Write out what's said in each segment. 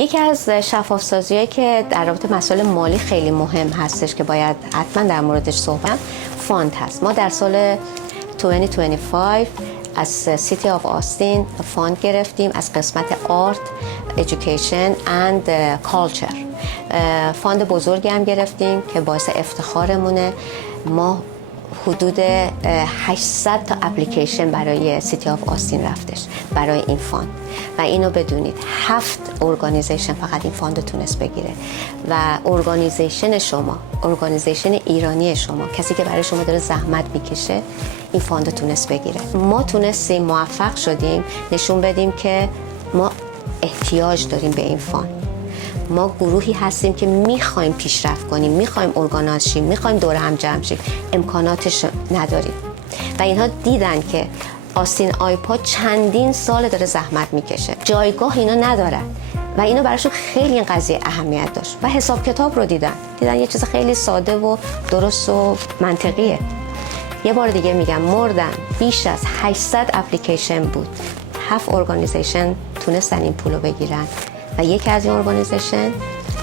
یکی از شفاف‌سازی‌هایی که در رابطه مسائل مالی خیلی مهم هستش که باید حتما در موردش صحبت فاند هست. ما در سال 2025 از سیتی آف آستین فاند گرفتیم از قسمت آرت، ایژوکیشن اند کالچر. فاند بزرگی هم گرفتیم که باعث افتخارمونه. ما حدود 800 تا اپلیکیشن برای سیتی آف آستین رفتش برای این فاند و اینو بدونید 7 ارگانیزیشن فقط این فاند رو تونست بگیره و ارگانیزیشن ایرانی شما، کسی که برای شما داره زحمت میکشه، این فاند رو تونست بگیره. ما تونستیم موفق شدیم نشون بدیم که ما احتیاج داریم به این فاند. ما گروهی هستیم که میخوایم پیشرفت کنیم، میخوایم ارگانایز شیم، میخوایم دور هم جمع شیم، امکاناتش نداریم و اینها دیدن که آستین آیپا چندین سال داره زحمت میکشه، جایگاه اینا ندارن و اینو براشون خیلی این قضیه اهمیت داشت و حساب کتاب رو دیدن یه چیز خیلی ساده و درست و منطقیه. یه بار دیگه میگم مردن بیش از 800 اپلیکیشن بود، 7 ارگانیزیشن تونستن این پولو بگیرن و یکی از این ارگانیزیشن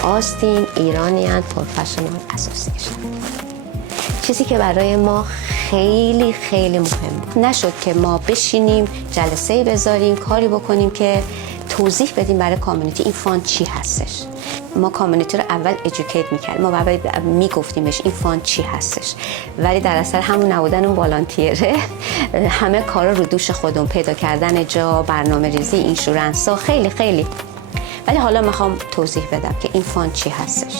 آستین ایرانیان پروفشنال اسوسییشن. چیزی که برای ما خیلی خیلی مهم بود. نشد که ما بشینیم جلسه بذاریم کاری بکنیم که توضیح بدیم برای کامیونیتی این فاند چی هستش. ما کامیونیتی رو اول ایژوکیت میکردیم، ما اول میگفتیمش این فاند چی هستش، ولی در اثر همون نبودن اون والانتیره همه کارا رو دوش خودمون، پیدا کردن جا، برنامه ریزی، اینشورنس ها، خیلی. ولی حالا میخوام توضیح بدم که این فاند چی هستش.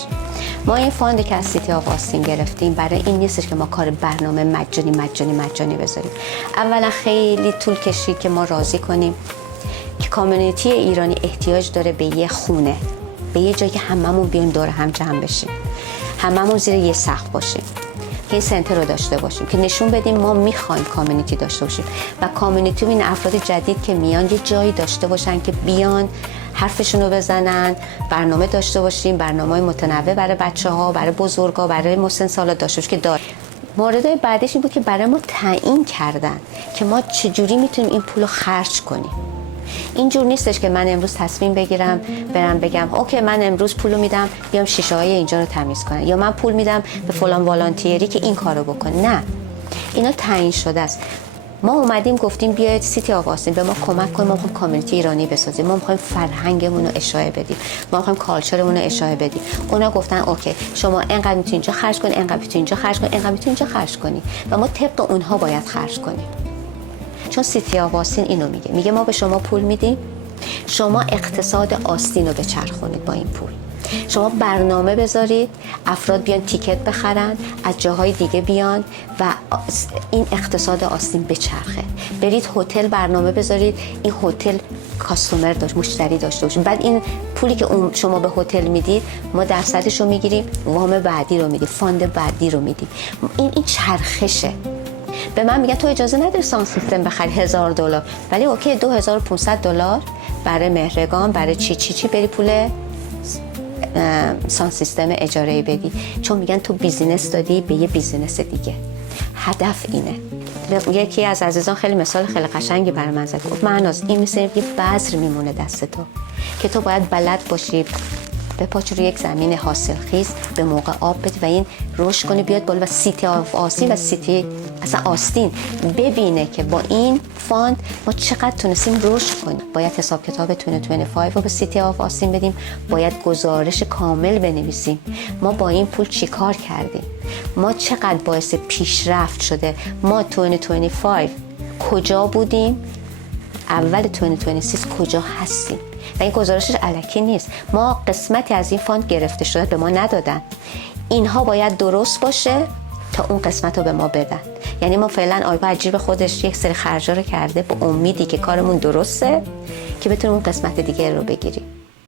ما این فاندی که از سیتی آف آستین گرفتیم برای این نیستش که ما کار برنامه مجانی بذاریم. اولا خیلی طول کشید که ما راضی کنیم که کامیونیتی ایرانی احتیاج داره به یه خونه، به یه جایی که هممون بیایم دور هم جمع بشیم، هممون زیر یه سقف باشیم، که این سنتر رو داشته باشیم که نشون بدیم ما میخوایم کامیونیتی داشته باشیم و کامیونیتی این افراد جدید که میان یه جایی داشته باشن که بیان حرفشون رو بزنن، برنامه داشته باشیم، برنامه‌های متنوع برای بچه‌ها، برای بزرگا، برای مسن سالا داشته باشیم که داره. مورد بعدش این بود که برای ما تعیین کردن که ما چجوری میتونیم این پول رو خرج کنیم. اینجور نیستش که من امروز تصمیم بگیرم برم بگم اوکی من امروز پولو میدم بیام شیشه‌های اینجا رو تمیز کنم، یا من پول میدم به فلان والانتیری که این کارو بکنه. نه، اینا تعیین شده است. ما اومدیم گفتیم بیاید سیتی آف آستین به ما کمک کنیم، ما می‌خوایم کامیونیتی ایرانی بسازیم، ما می‌خوایم فرهنگمون رو اشاعه بدیم، ما می‌خوایم کالچرمون رو اشاعه بدیم. اونا گفتن اوکی شما اینقدر میتونید اینجا خرج کنید، اینقدر میتونید اینجا خرج کنید، اینقدر میتونید اینجا خرج کنید و ما طبق اونها باید خرج کنیم. چون سیتی آف آستین اینو میگه ما به شما پول میدیم، شما اقتصاد آستین رو بچرخونید با این پول. شما برنامه بذارید، افراد بیان تیکت بخرن، از جاهای دیگه بیان و این اقتصاد آستین بچرخه. برید هتل برنامه بذارید، این هتل کاستومر مشتری داشته باشه. بعد این پولی که شما به هتل میدید ما درصدش رو میگیریم، وام بعدی رو میدیم، فاند بعدی رو میدیم. این چرخشه. به من میگن تو اجازه نداری ساوند سیستم بخری $1000، ولی اوکی $2500 برای مهرگان، برای چی بری پول ساوند سیستم اجاره بدی، چون میگن تو بیزینس دادی به یه بیزینس دیگه. هدف اینه. یکی از عزیزان خیلی مثال خیلی قشنگی برای من زد، گفت مهناز این مثل یه بذر میمونه دست تو که تو باید بلد باشی بپاچی روی یک زمین حاصلخیز، به موقع آب بدی و این رشد کنه بیاد بالا و سیتی آف آستین و سیتی اصلا آستین ببینه که با این فاند ما چقدر تونستیم رشد کنیم. باید حساب کتاب 2025 رو به سیتی آف آستین بدیم، باید گزارش کامل بنویسیم ما با این پول چی کار کردیم، ما چقدر باعث پیشرفت شده، ما 2025 کجا بودیم، اول 2026 کجا هستیم. و این گزارشش الکی نیست. ما قسمتی از این فاند گرفته شده به ما ندادن، اینها باید درست باشه تا اون قسمت رو به ما بدن. یعنی ما فعلا آیپا عجیب خودش یک سری خرجا رو کرده با امیدی که کارمون درسته که بتونیم اون قسمت دیگه رو بگیریم.